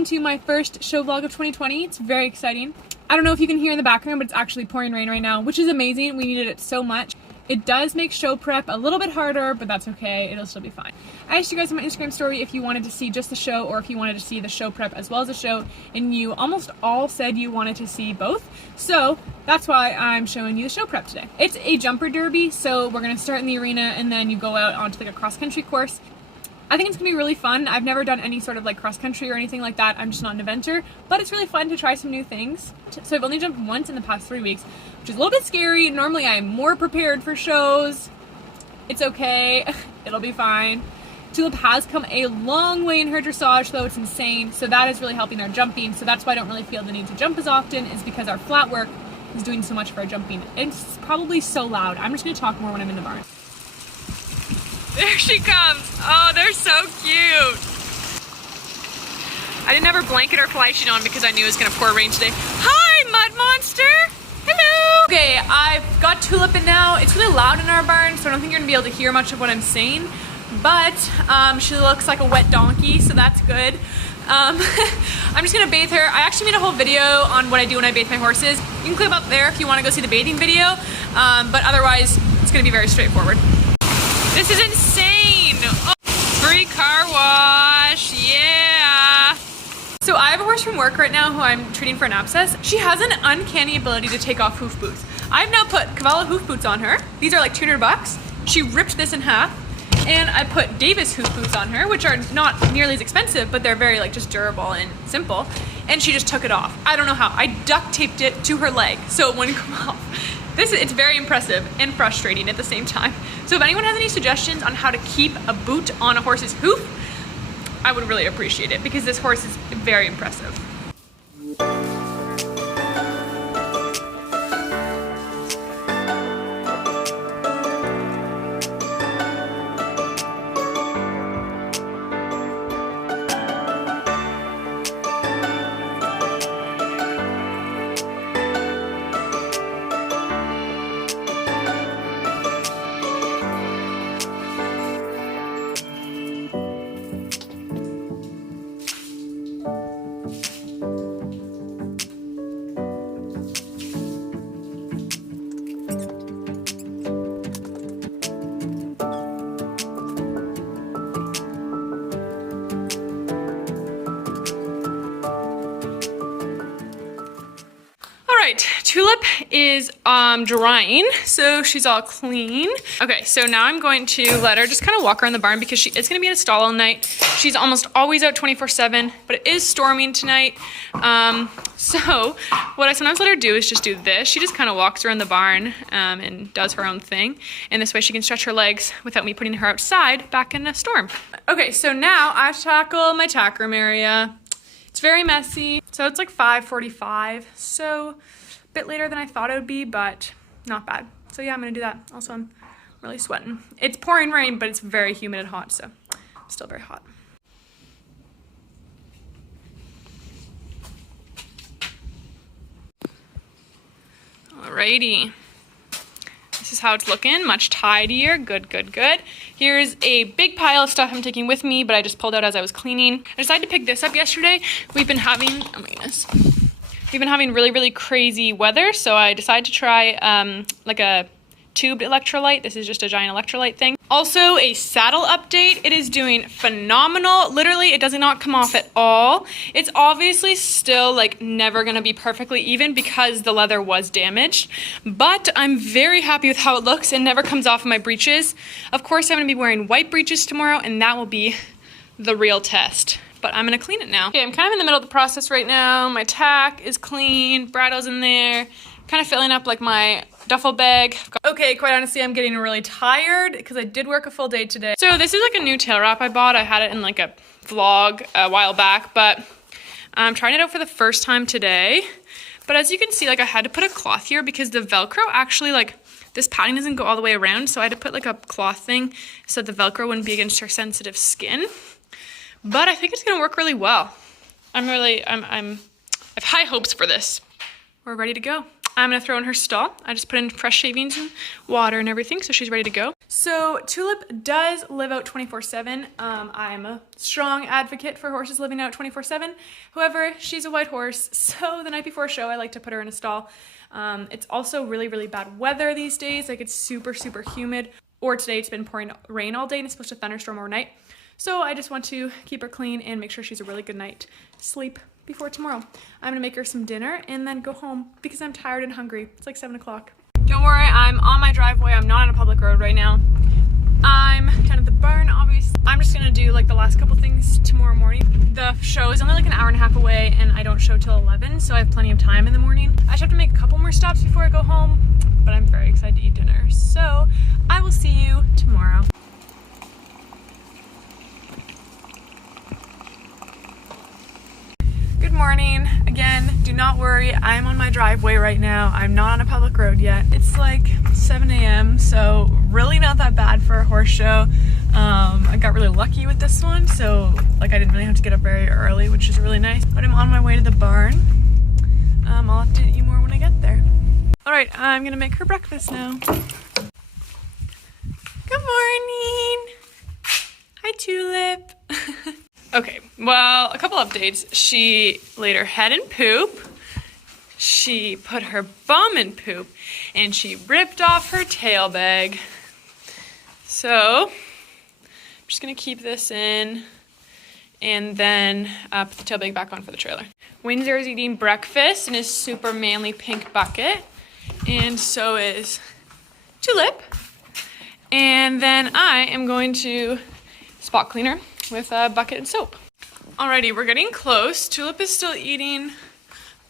welcome to my first show vlog of 2020. It's very exciting. I don't know if you can hear in the background, but it's actually pouring rain right now, which is amazing. We needed it so much. It does make show prep a little bit harder, but that's okay. It'll still be fine. I asked you guys on my Instagram story if you wanted to see just the show or if you wanted to see the show prep as well as the show, and you almost all said you wanted to see both. So that's why I'm showing you the show prep today. It's a jumper derby, so we're gonna start in the arena and then you go out onto like a cross-country course. I think it's gonna be really fun. I've never done any sort of like cross-country or anything like that. I'm just not an eventer, but it's really fun to try some new things. So I've only jumped once in the past 3 weeks, which is a little bit scary. Normally I'm more prepared for shows. It's okay, it'll be fine. Tulip has come a long way in her dressage though, it's insane. So that is really helping our jumping. So that's why I don't really feel the need to jump as often, is because our flat work is doing so much for our jumping. It's probably so loud. I'm just gonna talk more when I'm in the barn. There she comes. Oh, they're so cute. I didn't have her blanket or fly sheet on because I knew it was gonna pour rain today. Hi, mud monster. Hello. Okay, I've got Tulip in now. It's really loud in our barn, so I don't think you're gonna be able to hear much of what I'm saying, but she looks like a wet donkey, so that's good. I'm just gonna bathe her. I actually made a whole video on what I do when I bathe my horses. You can click up there if you wanna go see the bathing video, but otherwise, it's gonna be very straightforward. This is insane! Oh, free car wash, yeah! So I have a horse from work right now who I'm treating for an abscess. She has an uncanny ability to take off hoof boots. I've now put Cavallo hoof boots on her. These are like 200 bucks. She ripped this in half. And I put Davis hoof boots on her, which are not nearly as expensive, but they're very like just durable and simple. And she just took it off. I don't know how. I duct taped it to her leg so it wouldn't come off. It's very impressive and frustrating at the same time. So if anyone has any suggestions on how to keep a boot on a horse's hoof, I would really appreciate it because this horse is very impressive. Tulip is drying, so she's all clean. Okay, so now I'm going to let her just kind of walk around the barn because she is going to be in a stall all night. She's almost always out 24/7, but it is storming tonight. So what I sometimes let her do is just do this. She just kind of walks around the barn and does her own thing. And this way she can stretch her legs without me putting her outside back in a storm. Okay, so now I have to tackle my tack room area. It's very messy. So it's like 5:45, so a bit later than I thought it would be, but not bad. So yeah, I'm gonna do that. Also, I'm really sweating. It's pouring rain, but it's very humid and hot, so it's still very hot. Alrighty. This is how it's looking, much tidier, good, good, good. Here's a big pile of stuff I'm taking with me, but I just pulled out as I was cleaning. I decided to pick this up yesterday. We've been having, oh my goodness. We've been having really, really crazy weather, so I decided to try like a tubed electrolyte. This is just a giant electrolyte thing. Also, a saddle update. It is doing phenomenal. Literally, it does not come off at all. It's obviously still like never gonna be perfectly even because the leather was damaged, but I'm very happy with how it looks. It never comes off of my breeches. Of course, I'm gonna be wearing white breeches tomorrow, and that will be the real test. But I'm gonna clean it now. Okay, I'm kind of in the middle of the process right now. My tack is clean, Brado's in there, kind of filling up like my duffel bag. Okay, quite honestly, I'm getting really tired because I did work a full day today. So this is like a new tail wrap I bought. I had it in like a vlog a while back, but I'm trying it out for the first time today. But as you can see, like I had to put a cloth here because the Velcro actually like, this padding doesn't go all the way around. So I had to put like a cloth thing so the Velcro wouldn't be against her sensitive skin. But I think it's gonna work really well. I have high hopes for this. We're ready to go. I'm gonna throw in her stall. I just put in fresh shavings and water and everything, so she's ready to go. So Tulip does live out 24/7. I'm a strong advocate for horses living out 24/7. However, she's a white horse, so the night before a show, I like to put her in a stall. It's also really, really bad weather these days. Like, it's super, super humid. Or today it's been pouring rain all day and it's supposed to thunderstorm overnight. So I just want to keep her clean and make sure she's a really good night sleep before tomorrow. I'm gonna make her some dinner and then go home because I'm tired and hungry. It's like 7 o'clock. Don't worry, I'm on my driveway. I'm not on a public road right now. I'm down at the barn, obviously. I'm just gonna do like the last couple things tomorrow morning. The show is only like an hour and a half away and I don't show till 11, so I have plenty of time in the morning. I just have to make a couple more stops before I go home, but I'm very excited to eat dinner. So I will see you tomorrow. Good morning. Again, do not worry, I'm on my driveway right now. I'm not on a public road yet. It's like 7 a.m., so really not that bad for a horse show. I got really lucky with this one, so like I didn't really have to get up very early, which is really nice. But I'm on my way to the barn. I'll update you more when I get there. All right, I'm gonna make her breakfast now. Good morning. Hi, Tulip. Okay, well, a couple updates. She laid her head in poop, she put her bum in poop, and she ripped off her tail bag. So, I'm just gonna keep this in and then put the tail bag back on for the trailer. Windsor is eating breakfast in his super manly pink bucket, and so is Tulip. And then I am going to spot clean her with a bucket and soap. Alrighty, we're getting close. Tulip is still eating.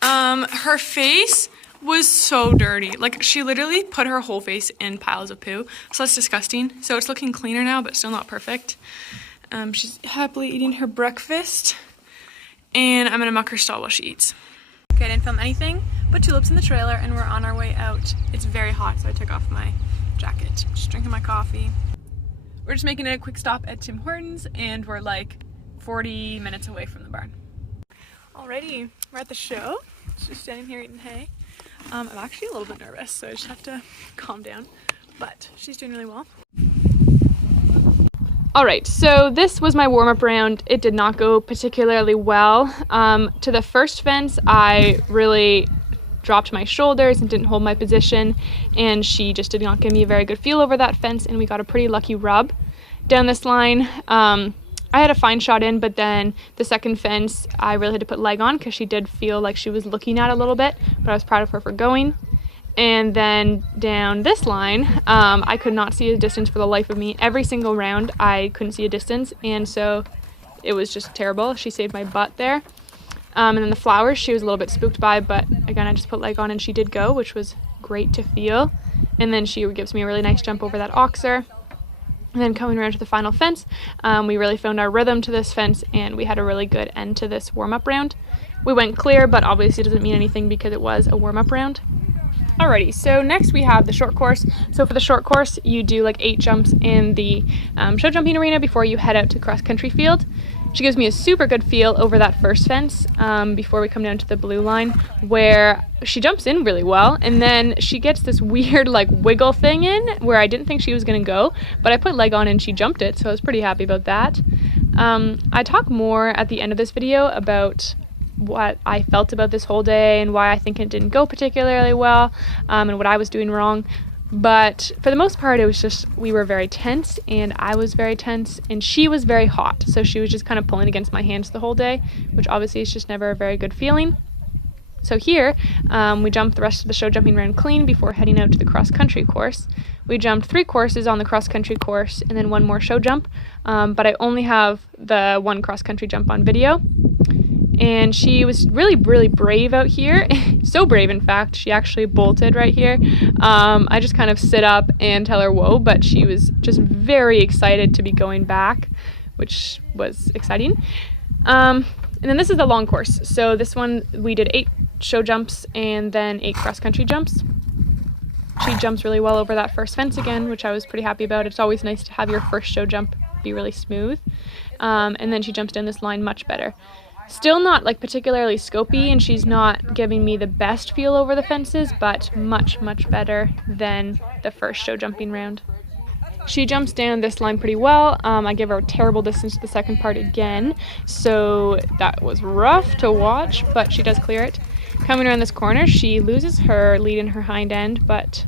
Her face was so dirty. Like, she literally put her whole face in piles of poo. So that's disgusting. So it's looking cleaner now, but still not perfect. She's happily eating her breakfast. And I'm gonna muck her stall while she eats. Okay, I didn't film anything, but Tulip's in the trailer and we're on our way out. It's very hot, so I took off my jacket. Just drinking my coffee. We're just making a quick stop at Tim Hortons and we're like 40 minutes away from the barn. Alrighty, we're at the show. Just standing here eating hay. I'm actually a little bit nervous, so I just have to calm down, but she's doing really well. Alright, so this was my warm-up round. It did not go particularly well. To the first fence, I really dropped my shoulders and didn't hold my position, and she just did not give me a very good feel over that fence, and we got a pretty lucky rub. Down this line, I had a fine shot in, but then the second fence I really had to put leg on because she did feel like she was looking at it a little bit, but I was proud of her for going. And then down this line, I could not see a distance for the life of me. Every single round I couldn't see a distance, and so it was just terrible. She saved my butt there. And then the flowers she was a little bit spooked by, but again I just put leg on and she did go, which was great to feel. And then she gives me a really nice jump over that oxer. And then coming around to the final fence, we really found our rhythm to this fence and we had a really good end to this warm-up round. We went clear, but obviously it doesn't mean anything because it was a warm-up round. Alrighty, so next we have the short course. So for the short course, you do like 8 jumps in the show jumping arena before you head out to cross country field. She gives me a super good feel over that first fence before we come down to the blue line, where she jumps in really well, and then she gets this weird like wiggle thing in where I didn't think she was gonna go, but I put leg on and she jumped it, so I was pretty happy about that. I talk more at the end of this video about what I felt about this whole day and why I think it didn't go particularly well, and what I was doing wrong. But for the most part, it was just, we were very tense and I was very tense and she was very hot. So she was just kind of pulling against my hands the whole day, which obviously is just never a very good feeling. So here, we jumped the rest of the show jumping round clean before heading out to the cross country course. We jumped 3 courses on the cross country course and then 1 more show jump, but I only have the 1 cross country jump on video. And she was really, really brave out here. So brave, in fact, she actually bolted right here. I just kind of sit up and tell her whoa, but she was just very excited to be going back, which was exciting. And then this is the long course. So this one, we did 8 show jumps and then 8 cross-country jumps. She jumps really well over that first fence again, which I was pretty happy about. It's always nice to have your first show jump be really smooth. And then she jumps down this line much better. Still not like particularly scopy, and she's not giving me the best feel over the fences, but much, much better than the first show jumping round. She jumps down this line pretty well. I give her a terrible distance to the second part again, so that was rough to watch, but she does clear it. Coming around this corner, she loses her lead in her hind end, but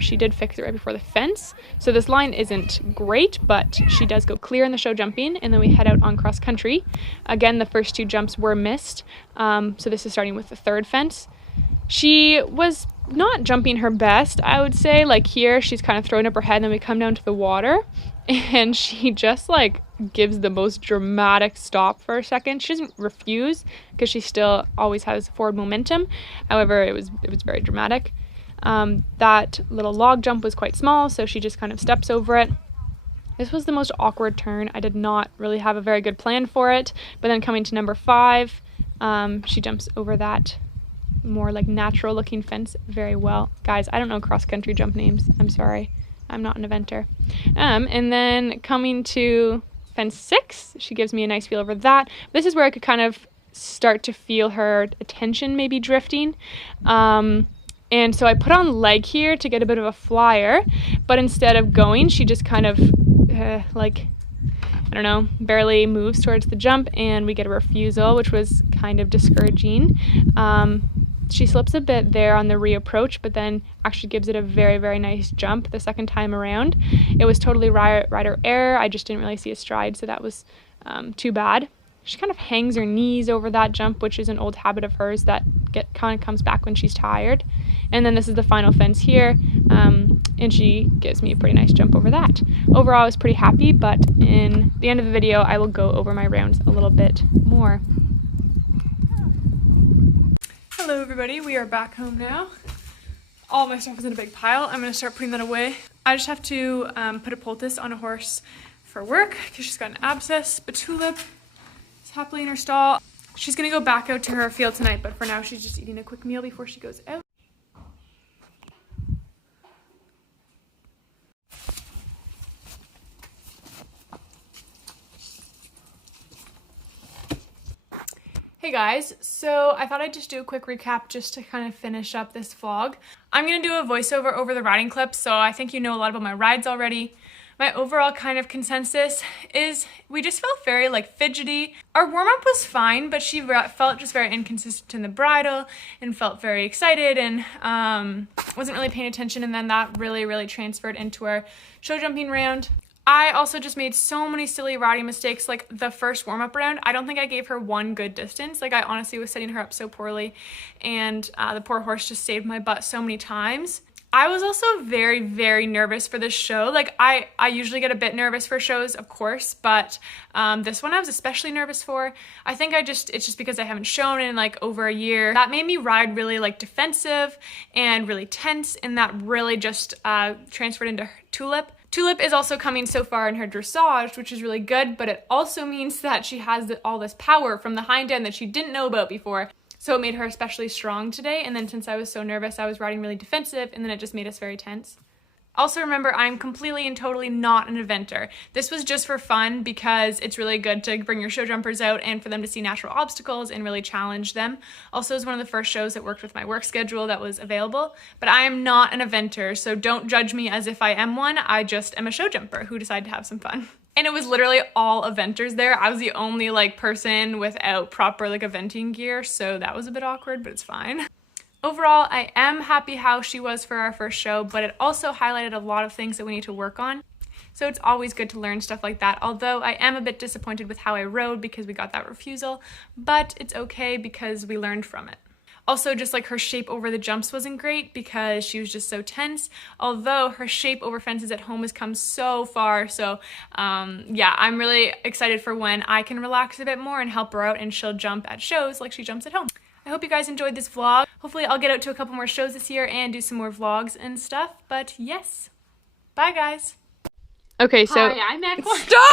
she did fix it right before the fence. So this line isn't great, but she does go clear in the show jumping, and then we head out on cross country. Again, the first 2 jumps were missed, so this is starting with the third fence. She was not jumping her best, I would say. Like here, she's kind of throwing up her head, and then we come down to the water, and she just like gives the most dramatic stop for a second. She doesn't refuse because she still always has forward momentum. However, it was very dramatic. That little log jump was quite small, so she just kind of steps over it. This was the most awkward turn. I did not really have a very good plan for it, but then coming to number 5, she jumps over that more like natural looking fence very well. Guys, I don't know cross country jump names. I'm sorry. I'm not an eventer. And then coming to fence 6, she gives me a nice feel over that. This is where I could kind of start to feel her attention maybe drifting. And so I put on leg here to get a bit of a flyer, but instead of going, she just kind of like, I don't know, barely moves towards the jump, and we get a refusal, which was kind of discouraging. She slips a bit there on the reapproach, but then actually gives it a very, very nice jump the second time around. It was totally rider error. I just didn't really see a stride, so that was too bad. She kind of hangs her knees over that jump, which is an old habit of hers that kind of comes back when she's tired. And then this is the final fence here, and she gives me a pretty nice jump over that. Overall, I was pretty happy, but in the end of the video, I will go over my rounds a little bit more. Hello everybody, we are back home now. All my stuff is in a big pile. I'm going to start putting that away. I just have to put a poultice on a horse for work because she's got an abscess. But Tulip is happily in her stall. She's going to go back out to her field tonight, but for now she's just eating a quick meal before she goes out. Hey guys, so I thought I'd just do a quick recap just to kind of finish up this vlog. I'm going to do a voiceover over the riding clips, so I think you know a lot about my rides already. My overall kind of consensus is we just felt very like fidgety. Our warm-up was fine, but she felt just very inconsistent in the bridle and felt very excited and wasn't really paying attention, and then that really transferred into our show jumping round. I also just made so many silly riding mistakes. Like the first warm-up round, I don't think I gave her one good distance. Like I honestly was setting her up so poorly, and the poor horse just saved my butt so many times. I was also very nervous for this show. Like I usually get a bit nervous for shows, of course, but this one I was especially nervous for. I think it's just because I haven't shown in like over a year. That made me ride really like defensive and really tense, and that really just transferred into Tulip. Tulip is also coming so far in her dressage, which is really good, but it also means that she has all this power from the hind end that she didn't know about before. So it made her especially strong today, and then since I was so nervous, I was riding really defensive, and then it just made us very tense. Also remember, I'm completely and totally not an eventer. This was just for fun because it's really good to bring your show jumpers out and for them to see natural obstacles and really challenge them. Also, it was one of the first shows that worked with my work schedule that was available, but I am not an eventer, so don't judge me as if I am one. I just am a show jumper who decided to have some fun. And it was literally all eventers there. I was the only like person without proper like eventing gear, so that was a bit awkward, but it's fine. Overall, I am happy how she was for our first show, but it also highlighted a lot of things that we need to work on. So it's always good to learn stuff like that, although I am a bit disappointed with how I rode because we got that refusal, but it's okay because we learned from it. Also, just like her shape over the jumps wasn't great because she was just so tense, although her shape over fences at home has come so far. So yeah, I'm really excited for when I can relax a bit more and help her out and she'll jump at shows like she jumps at home. I hope you guys enjoyed this vlog. Hopefully I'll get out to a couple more shows this year and do some more vlogs and stuff, but yes. Bye guys. Okay, so... Hi, I'm Matt. Stop!